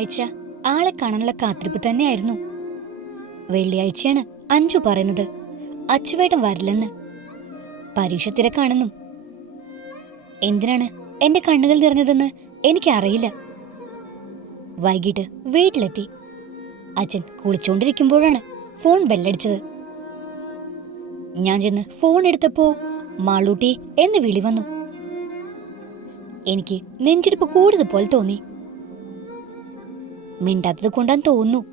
ഒരാഴ്ച ആളെ കാണാനുള്ള കാത്തിരിപ്പ് തന്നെയായിരുന്നു. വെള്ളിയാഴ്ചയാണ് അഞ്ചു പറയുന്നത്. അച്ചുവേട്ടൻ വരില്ലെന്ന്. പരീക്ഷ തിരക്കാണെന്നും. എന്തിനാണ് എന്റെ കണ്ണുകൾ നിറഞ്ഞതെന്ന് എനിക്കറിയില്ല. വൈകിട്ട് വീട്ടിലെത്തി. അച്ഛൻ കുളിച്ചുകൊണ്ടിരിക്കുമ്പോഴാണ് ഫോൺ ബെല്ലടിച്ചത്. ഞാൻ ചെന്ന് ഫോൺ എടുത്തപ്പോ മാളൂട്ടി എന്ന് വിളി വന്നു. എനിക്ക് നെഞ്ചിടിപ്പ് കൂടുതൽ പോലെ തോന്നി. മിണ്ടാത്തത് കൊണ്ടാന്ന് തോന്നുന്നു.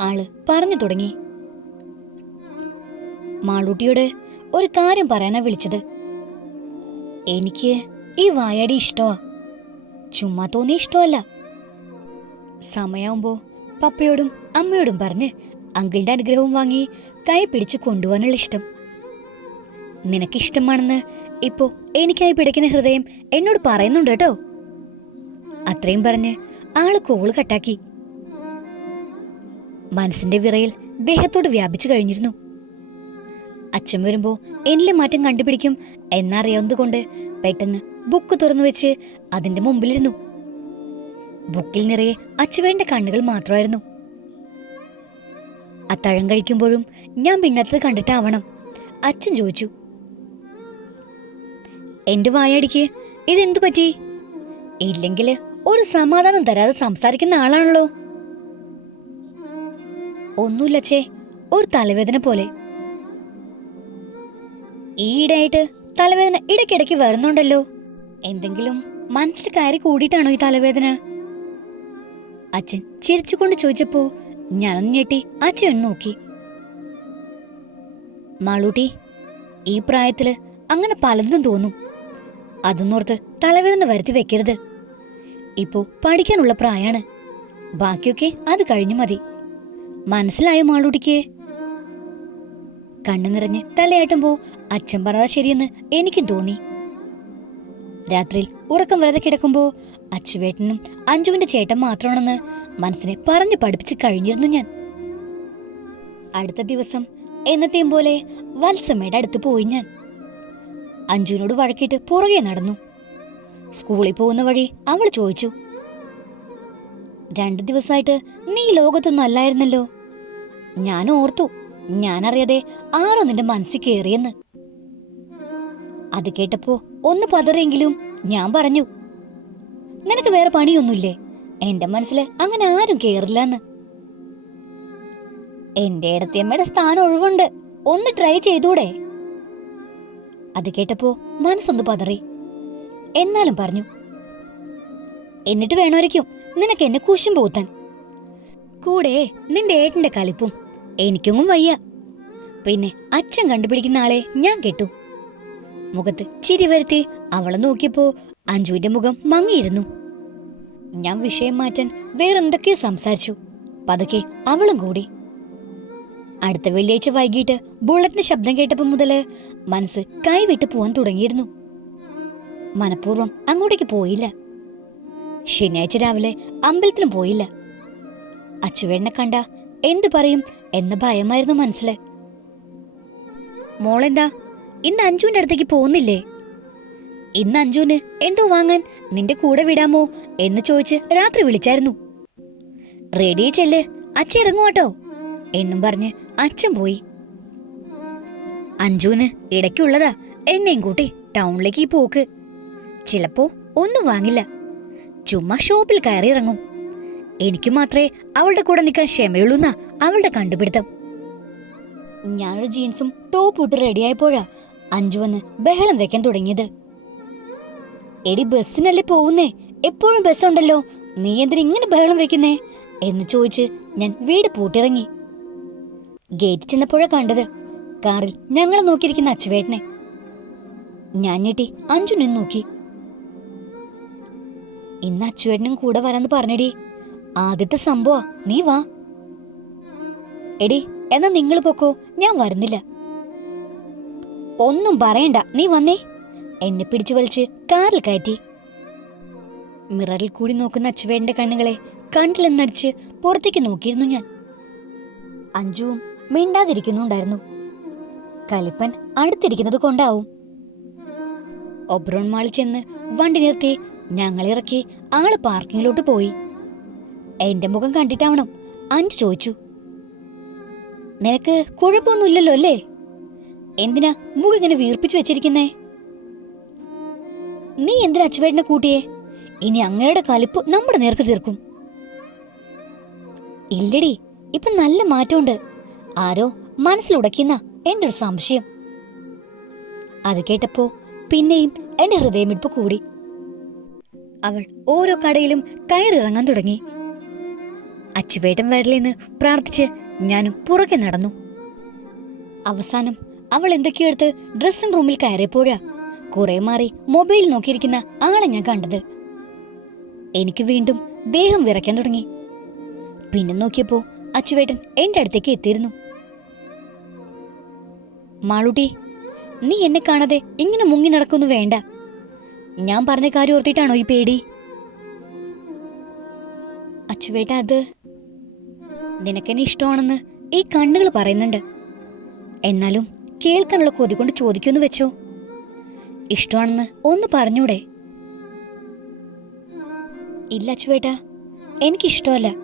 ആൾ പറഞ്ഞു തുടങ്ങി. മാളൂട്ടിയോട് ഒരു കാര്യം പറയാനാ വിളിച്ചത്. എനിക്ക് ഈ വായാടി ഇഷ്ടമാ ചുമ്മാ തോന്നിയ ഇഷ്ടമല്ല. സമയാവുമ്പോ പപ്പയോടും അമ്മയോടും പറഞ്ഞ് അങ്കിളിന്റെ അനുഗ്രഹവും വാങ്ങി കൈ പിടിച്ച് കൊണ്ടുപോകാനുള്ള ഇഷ്ടം. നിനക്കിഷ്ടമാണെന്ന് ഇപ്പോ എനിക്കായി പിടിക്കുന്ന ഹൃദയം എന്നോട് പറയുന്നുണ്ട് കേട്ടോ. അത്രയും പറഞ്ഞ് ആൾ കോൾ കട്ടാക്കി. മനസ്സിന്റെ വിറയിൽ ദേഹത്തോട് വ്യാപിച്ചു കഴിഞ്ഞിരുന്നു. അച്ഛൻ വരുമ്പോ എന്നിലെ മാറ്റം കണ്ടുപിടിക്കും എന്നറിയാവുന്നതുകൊണ്ട് പെട്ടെന്ന് ബുക്ക് തുറന്നു വെച്ച് അതിന്റെ മുമ്പിലിരുന്നു. ബുക്കിൽ നിറയെ അച്ചുവേണ്ട കണ്ണുകൾ മാത്രമായിരുന്നു. അത്തഴം കഴിക്കുമ്പോഴും ഞാൻ പിന്നത്തത് കണ്ടിട്ടാവണം. അച്ഛൻ ചോദിച്ചു. എന്റെ വായടിക്ക് ഇതെന്തു പറ്റി? ഇല്ലെങ്കിൽ ഒരു സമാധാനം തരാതെ സംസാരിക്കുന്ന ആളാണല്ലോ. ഒന്നുമില്ലച്ചേ ഒരു തലവേദന പോലെ. ഈയിടെയായിട്ട് തലവേദന ഇടയ്ക്കിടയ്ക്ക് വരുന്നുണ്ടല്ലോ. എന്തെങ്കിലും മനസ്സിൽ കയറി കൂടിയിട്ടാണോ ഈ തലവേദന? അച്ഛൻ ചിരിച്ചുകൊണ്ട് ചോദിച്ചപ്പോ ഞാനൊന്ന് ഞെട്ടി അച്ഛൻ നോക്കി. മാളൂട്ടി ഈ പ്രായത്തിൽ അങ്ങനെ പലതും തോന്നും. അതൊന്നോർത്ത് തലവേദന വരുത്തി വെക്കരുത്. ഇപ്പോ പഠിക്കാനുള്ള പ്രായാണ്. ബാക്കിയൊക്കെ അത് കഴിഞ്ഞു മതി. മനസ്സിലായ മാളൂട്ടിക്ക്? കണ്ണു നിറഞ്ഞ് തലയാട്ടുമ്പോ അച്ഛൻ പറഞ്ഞത് ശരിയെന്ന് എനിക്കും തോന്നി. രാത്രിയിൽ ഉറക്കം വരാതെ കിടക്കുമ്പോ അച്ചുവേട്ടനും അഞ്ജുവിന്റെ ചേട്ടൻ മാത്രമാണെന്ന് മനസ്സിനെ പറഞ്ഞു പഠിപ്പിച്ച് കഴിഞ്ഞിരുന്നു ഞാൻ. അടുത്ത ദിവസം എന്നത്തെയും പോലെ വത്സമ്മയുടെ അടുത്ത് പോയി ഞാൻ. അഞ്ജുവിനോട് വഴക്കിട്ട് പുറകെ നടന്നു. സ്കൂളിൽ പോകുന്ന വഴി അവൾ ചോദിച്ചു. രണ്ടു ദിവസമായിട്ട് നീ ലോകത്തൊന്നും അല്ലായിരുന്നല്ലോ. ഞാൻ ഓർത്തു ഞാനറിയാതെ ആരോ നിന്റെ മനസ്സിൽ കയറിയെന്ന് അത് കേട്ടപ്പോ ഒന്ന് പതറിയെങ്കിലും ഞാൻ പറഞ്ഞു നിനക്ക് വേറെ പണിയൊന്നുമില്ലേ? എന്റെ മനസ്സിൽ അങ്ങനെ ആരും കേറില്ലെന്ന്. എന്റെ ഇടത്തിയമ്മയുടെ സ്ഥാനം ഒഴിവുണ്ട്. ഒന്ന് ട്രൈ ചെയ്തൂടെ? അത് കേട്ടപ്പോ മനസ്സൊന്ന് പതറി. എന്നാലും പറഞ്ഞു. എന്നിട്ട് വേണമായിരിക്കും നിനക്ക് എന്നെ കുശും പോത്താൻ കൂടെ നിന്റെ ഏട്ടന്റെ കലിപ്പും എനിക്കൊന്നും വയ്യ. പിന്നെ അച്ഛൻ കണ്ടുപിടിക്കുന്ന ആളെ ഞാൻ കേട്ടു. മുഖത്ത് ചിരി വരുത്തി അവളെ നോക്കിയപ്പോ അഞ്ജുവിന്റെ മുഖം മങ്ങിയിരുന്നു. ഞാൻ വിഷയം മാറ്റാൻ വേറെന്തൊക്കെയോ സംസാരിച്ചു. പതുക്കെ അവളും കൂടി. അടുത്ത വെള്ളിയാഴ്ച വൈകിട്ട് ബുള്ളറ്റിന്റെ ശബ്ദം കേട്ടപ്പോ മുതൽ മനസ്സ് കൈവിട്ട് പോവാൻ തുടങ്ങിയിരുന്നു. മനഃപൂർവം അങ്ങോട്ടേക്ക് പോയില്ല. ശനിയാഴ്ച രാവിലെ അമ്പലത്തിനും പോയില്ല. അച്ചുവേണ്ണെ കണ്ട എന്തു പറയും എന്ന ഭയമായിരുന്നു മനസ്സിൽ. മോളെന്താ ഇന്ന് അഞ്ജുവിന്റെ അടുത്തേക്ക് പോകുന്നില്ലേ? ഇന്ന് അഞ്ജുവിന് എന്തോ വാങ്ങാൻ നിന്റെ കൂടെ വിടാമോ എന്ന് ചോദിച്ച് രാത്രി വിളിച്ചായിരുന്നു. റെഡി ചെല്ല് അച്ഛൻ ഇറങ്ങുവാട്ടോ എന്നും പറഞ്ഞ് അച്ഛൻ പോയി. അഞ്ജുവിന് ഇടയ്ക്കുള്ളതാ എന്നെയും കൂട്ടി ടൗണിലേക്ക് പോക്ക്. ചിലപ്പോ ഒന്നും വാങ്ങില്ല. ചുമ്മാ ഷോപ്പിൽ കയറി ഇറങ്ങും എനിക്ക് മാത്രമേ അവളുടെ കൂടെ നിൽക്കാൻ ക്ഷമയുള്ളൂന്നാ അവളുടെ കണ്ടുപിടുത്തം. ഞാനൊരു ജീൻസും ടോപ്പ് ഇട്ട് റെഡിയായപ്പോഴാ അഞ്ചു വന്ന് ബഹളം വെക്കാൻ തുടങ്ങിയത്. എടി ബസ്സിനല്ലേ പോകുന്നേ? എപ്പോഴും ബസ്സുണ്ടല്ലോ. നീ എന്തിനാ ഇങ്ങനെ ബഹളം വെക്കുന്നേ? എന്ന് ചോദിച്ച് ഞാൻ വീട് പൂട്ടിറങ്ങി. ഗേറ്റ് ചെന്നപ്പോഴാ കണ്ടത്. കാറിൽ ഞങ്ങളെ നോക്കിയിരിക്കുന്ന അച്ചുവേട്ടനെ. ഞാൻ ഞെട്ടി അഞ്ചു നിന്ന് നോക്കി. ഇന്ന് അച്ചുവേട്ടനും കൂടെ വരാന്ന് പറഞ്ഞടി. ആദ്യത്തെ സംഭവ. നീ വാ. എടി എന്നാ നിങ്ങൾ പൊക്കോ. ഞാൻ വരുന്നില്ല. ഒന്നും പറയണ്ട. നീ വന്നേ. എന്നെ പിടിച്ചു വലിച്ച് കാറിൽ കയറ്റി. മിററിൽ കൂടി നോക്കുന്ന അച്ചുവേട്ടന്റെ കണ്ണുകളെ കണ്ടില്ലെന്നടിച്ച് പുറത്തേക്ക് നോക്കിയിരുന്നു ഞാൻ. അഞ്ജുവും മിണ്ടാതിരിക്കുന്നുണ്ടായിരുന്നു. കലിപ്പൻ അടുത്തിരിക്കുന്നത് കൊണ്ടാവും. ഒബ്രോൺ മാളിൽ ചെന്ന് വണ്ടി നിർത്തി ഞങ്ങളിറക്കി ആൾ പാർക്കിങ്ങിലോട്ട് പോയി. എന്റെ മുഖം കണ്ടിട്ടാവണം. അഞ്ചു ചോദിച്ചു. നിനക്ക് കുഴപ്പമൊന്നുമില്ലല്ലോ അല്ലേ? എന്തിനാ മുഖം ഇങ്ങനെ വീർപ്പിച്ചു വെച്ചിരിക്കുന്നേ? നീ എന്തിനാ അച്ചുവേട്ടനെ കൂട്ടിയേ? ഇനി അങ്ങയുടെ കലിപ്പ് നമ്മുടെ നേർക്ക് തീർക്കും. ഇല്ലടി ഇപ്പൊ നല്ല മാറ്റമുണ്ട്. ആരോ മനസ്സിലുടക്കുന്ന എന്റെ ഒരു സംശയം. അത് കേട്ടപ്പോ പിന്നെയും എന്റെ ഹൃദയമിടിപ്പ് കൂടി. അവൾ ഓരോ കടയിലും കയറിറങ്ങാൻ തുടങ്ങി. അച്ചുവേട്ടൻ വരലെന്ന് പ്രാർത്ഥിച്ച് ഞാനും പുറകെ നടന്നു. അവസാനം അവൾ എന്തൊക്കെയോ എടുത്ത് ഡ്രസ്സിംഗ് റൂമിൽ കയറിയപ്പോഴാ കുറെ മാറി മൊബൈൽ നോക്കിയിരിക്കുന്ന ആളെ ഞാൻ കണ്ടത്. എനിക്ക് വീണ്ടും ദേഹം വിറയ്ക്കാൻ തുടങ്ങി. പിന്നെ നോക്കിയപ്പോ അച്ചുവേട്ടൻ എന്റെ അടുത്തേക്ക് എത്തിയിരുന്നു. മാളൂട്ടി നീ എന്നെ കാണാതെ ഇങ്ങനെ മുങ്ങി നടക്കുന്നു വേണ്ട. ഞാൻ പറഞ്ഞ കാര്യം ഓർത്തിട്ടാണോ ഈ പേടി? അച്ചുവേട്ട അത് നിനക്കെന്നെ ഇഷ്ടമാണെന്ന് ഈ കണ്ണുകൾ പറയുന്നുണ്ട്. എന്നാലും കേൾക്കാനുള്ള കൊതി കൊണ്ട് ചോദിക്കുമെന്ന് വെച്ചോ. ഇഷ്ടമാണെന്ന് ഒന്ന് പറഞ്ഞൂടെ? ഇല്ല അച്ചുവേട്ട എനിക്കിഷ്ടമല്ല.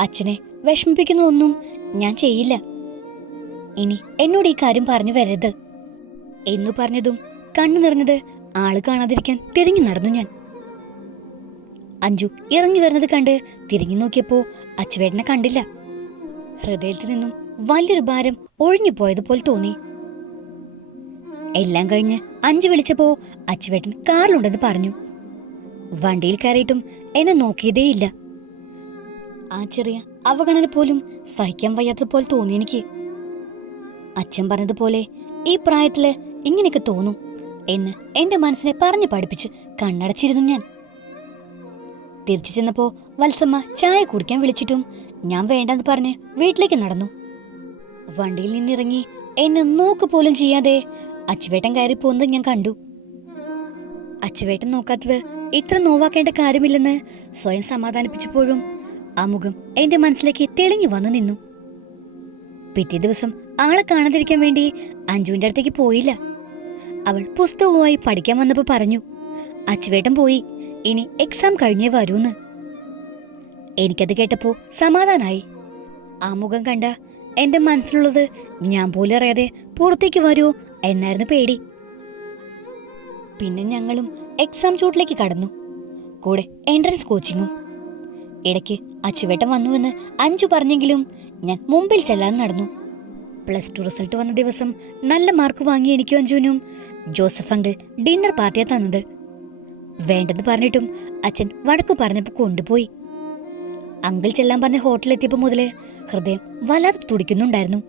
അച്ഛനെ വിഷമിപ്പിക്കുന്നതൊന്നും ഞാൻ ചെയ്യില്ല. ഇനി എന്നോട് ഈ കാര്യം പറഞ്ഞു വരരുത്. എന്നു പറഞ്ഞതും കണ്ണു നിറഞ്ഞത് ആൾ കാണാതിരിക്കാൻ തിരിഞ്ഞു നടന്നു ഞാൻ. അഞ്ജു ഇറങ്ങി വരുന്നത് കണ്ട് തിരിഞ്ഞു നോക്കിയപ്പോ അച്ചുവേട്ടനെ കണ്ടില്ല. ഹൃദയത്തിൽ നിന്നും വലിയൊരു ഭാരം ഒഴിഞ്ഞു പോയതുപോലെ തോന്നി. എല്ലാം കഴിഞ്ഞ് അഞ്ചു വിളിച്ചപ്പോ അച്ചുവേട്ടൻ കാറിലുണ്ടെന്ന് പറഞ്ഞു. വണ്ടിയിൽ കയറിയിട്ടും എന്നെ നോക്കിയതേയില്ല. ആ ചെറിയ അവഗണന പോലും സഹിക്കാൻ വയ്യാത്തതുപോലെ തോന്നി എനിക്ക്. അച്ഛൻ പറഞ്ഞതുപോലെ ഈ പ്രായത്തിൽ ഇങ്ങനെയൊക്കെ തോന്നും. എന്ന് എന്റെ മനസ്സിനെ പറഞ്ഞു പഠിപ്പിച്ച്. കണ്ണടച്ചിരുന്നു ഞാൻ. തിരിച്ചു ചെന്നപ്പോ വത്സമ്മ ചായ കുടിക്കാൻ വിളിച്ചിട്ടും ഞാൻ വേണ്ടെന്ന് പറഞ്ഞ് വീട്ടിലേക്ക് നടന്നു. വണ്ടിയിൽ നിന്നിറങ്ങി എന്നെ നോക്ക് പോലും ചെയ്യാതെ അച്ചുവേട്ടൻ കയറി പോകുന്നത് ഞാൻ കണ്ടു. അച്ചുവേട്ടൻ നോക്കാത്തത് ഇത്ര നോവാക്കേണ്ട കാര്യമില്ലെന്ന് സ്വയം സമാധാനിപ്പിച്ചപ്പോഴും ആ മുഖം എന്റെ മനസ്സിലേക്ക് തെളിഞ്ഞു വന്നു നിന്നു. പിറ്റേ ദിവസം ആളെ കാണാതിരിക്കാൻ വേണ്ടി അഞ്ജുവിന്റെ അടുത്തേക്ക് പോയില്ല. അവൾ പുസ്തകവുമായി പഠിക്കാൻ വന്നപ്പോൾ പറഞ്ഞു അച്ചുവേട്ടൻ പോയി ഇനി എക്സാം കഴിഞ്ഞേ വരൂന്ന്. എനിക്കത് കേട്ടപ്പോൾ സമാധാനായി. ആ മുഖം കണ്ട എന്റെ മനസ്സിലുള്ളത് ഞാൻ പോലും അറിയാതെ പുറത്തേക്ക് വരൂ എന്നായിരുന്നു പേടി. പിന്നെ ഞങ്ങളും എക്സാം ചൂട്ടിലേക്ക് കടന്നു. കൂടെ എൻട്രൻസ് കോച്ചിങ്ങും ഇടയ്ക്ക് അച്ചുവേട്ടൻ വന്നുവെന്ന് അഞ്ചു പറഞ്ഞെങ്കിലും ഞാൻ മുമ്പിൽ ചെല്ലാൻ നടന്നു. പ്ലസ് ടു റിസൾട്ട് വന്ന ദിവസം നല്ല മാർക്ക് വാങ്ങി എനിക്കും അഞ്ജുവിനും ജോസഫ് അങ്കിൾ ഡിന്നർ പാർട്ടിയാ തന്നത്. വേണ്ടെന്ന് പറഞ്ഞിട്ടും അച്ഛൻ വഴക്ക് പറഞ്ഞപ്പോൾ കൊണ്ടുപോയി. അങ്കിൾ ചെല്ലാൻ പറഞ്ഞ ഹോട്ടലെത്തിയപ്പോൾ മുതൽ ഹൃദയം വല്ലാതെ തുടിക്കുന്നുണ്ടായിരുന്നു.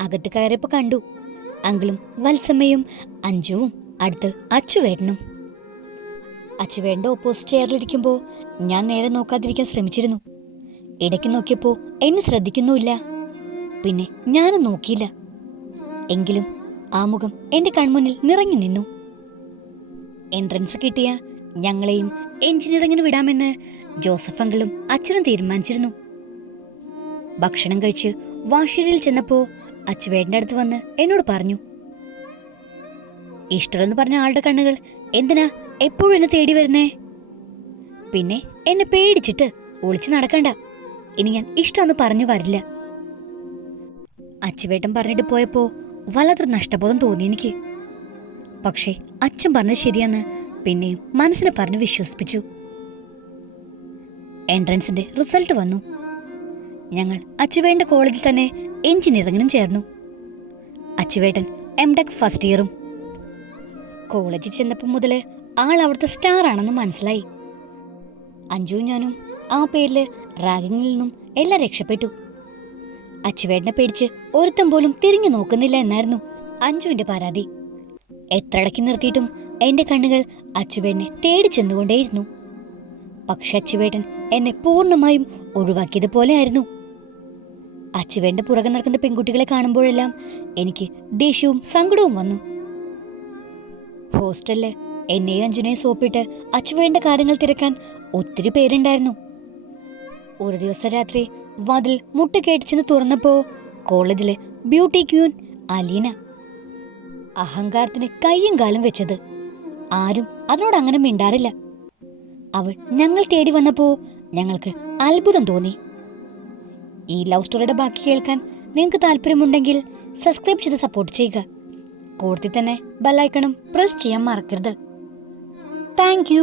അകത്ത് കയറിയപ്പോൾ കണ്ടു അങ്കിളും വത്സമ്മയും അഞ്ജുവും അടുത്ത് അച്ചുവേട്ടനും. അച്ചുവേട്ടന്റെ ഓപ്പോസിറ്റ് ചെയറിലിരിക്കുമ്പോൾ ഞാൻ നേരെ നോക്കാതിരിക്കാൻ ശ്രമിച്ചിരുന്നു. ഇടയ്ക്ക് നോക്കിയപ്പോൾ എന്നെ ശ്രദ്ധിക്കുന്നുമില്ല. പിന്നെ ഞാനും നോക്കിയില്ല. എങ്കിലും ആ മുഖം എന്റെ കൺമുന്നിൽ നിറഞ്ഞു നിന്നു. എൻട്രൻസ് കിട്ടിയ ഞങ്ങളെയും എഞ്ചിനീയറിംഗിന് വിടാമെന്ന് ജോസഫ് അച്ഛനും തീരുമാനിച്ചിരുന്നു. ഭക്ഷണം കഴിച്ച് വാശേരിയിൽ ചെന്നപ്പോ അച്ചുവേട്ടന്റെ അടുത്ത് വന്ന് എന്നോട് പറഞ്ഞു ഇഷ്ടമെന്ന് പറഞ്ഞ ആളുടെ കണ്ണുകൾ എന്തിനാ എപ്പോഴും എന്നെ തേടി വരുന്നേ? പിന്നെ എന്നെ പേടിച്ചിട്ട് ഒളിച്ചു നടക്കണ്ട. ഇനി ഞാൻ ഇഷ്ടമെന്ന് പറഞ്ഞു വരില്ല. അച്ചുവേട്ടൻ പറഞ്ഞിട്ട് പോയപ്പോ വല്ലാത്തൊരു നഷ്ടബോധം തോന്നി എനിക്ക്. പക്ഷേ അച്ഛൻ പറഞ്ഞത് ശരിയാന്ന് പിന്നെയും മനസ്സിനെ പറഞ്ഞ് വിശ്വസിപ്പിച്ചു. എൻട്രൻസിന്റെ റിസൾട്ട് വന്നു. ഞങ്ങൾ അച്ചുവേണ്ട കോളേജിൽ തന്നെ എഞ്ചിനീയറിംഗിനും ചേർന്നു. അച്ചുവേട്ടൻ എം ടെക് ഫസ്റ്റ് ഇയറും കോളേജിൽ ചെന്നപ്പോൾ മുതൽ ആൾ അവിടുത്തെ സ്റ്റാർ ആണെന്ന് മനസ്സിലായി. അഞ്ജു ഞാനും ആ പേരിൽ റാഗിങ്ങിൽ നിന്നും എല്ലാം രക്ഷപ്പെട്ടു. അച്ചുവേട്ടനെ പേടിച്ച് ഒരുത്തം പോലും തിരിഞ്ഞു നോക്കുന്നില്ല എന്നായിരുന്നു അഞ്ജുവിന്റെ പരാതി. എത്രടക്കി നിർത്തിയിട്ടും എന്റെ കണ്ണുകൾ അച്ചുവേട്ടനെ തേടി ചെന്നുകൊണ്ടേയിരുന്നു. പക്ഷെ അച്ചുവേട്ടൻ എന്നെ പൂർണമായും ഒഴിവാക്കിയതുപോലെയായിരുന്നു അച്ചുവേട്ടന്റെ പുറകെ നടക്കുന്ന പെൺകുട്ടികളെ കാണുമ്പോഴെല്ലാം എനിക്ക് ദേഷ്യവും സങ്കടവും വന്നു. ഹോസ്റ്റലിൽ എന്നെയും അഞ്ജുനെയും സോപ്പിട്ട് അച്ചുവേണ്ട കാര്യങ്ങൾ തിരക്കാൻ ഒത്തിരി പേരുണ്ടായിരുന്നു. ഒരു ദിവസം രാത്രി വാതിൽ മുട്ടുകേട്ട് ചെന്ന് തുറന്നപ്പോ കോളേജിലെ ബ്യൂട്ടി ക്യൂൻ അലീന അഹങ്കാരത്തിന് കയ്യും കാലും വെച്ചത്. ആരും അതിനോട് അങ്ങനെ മിണ്ടാറില്ല. അവൾ ഞങ്ങൾ തേടി വന്നപ്പോ ഞങ്ങൾക്ക് അത്ഭുതം തോന്നി. ഈ ലവ് സ്റ്റോറിയുടെ ബാക്കി കേൾക്കാൻ നിങ്ങൾക്ക് താല്പര്യമുണ്ടെങ്കിൽ സബ്സ്ക്രൈബ് ചെയ്ത് സപ്പോർട്ട് ചെയ്യുക. കൂടുതൽ തന്നെ ബെല്ലൈക്കണും പ്രസ് ചെയ്യാൻ മറക്കരുത്. താങ്ക്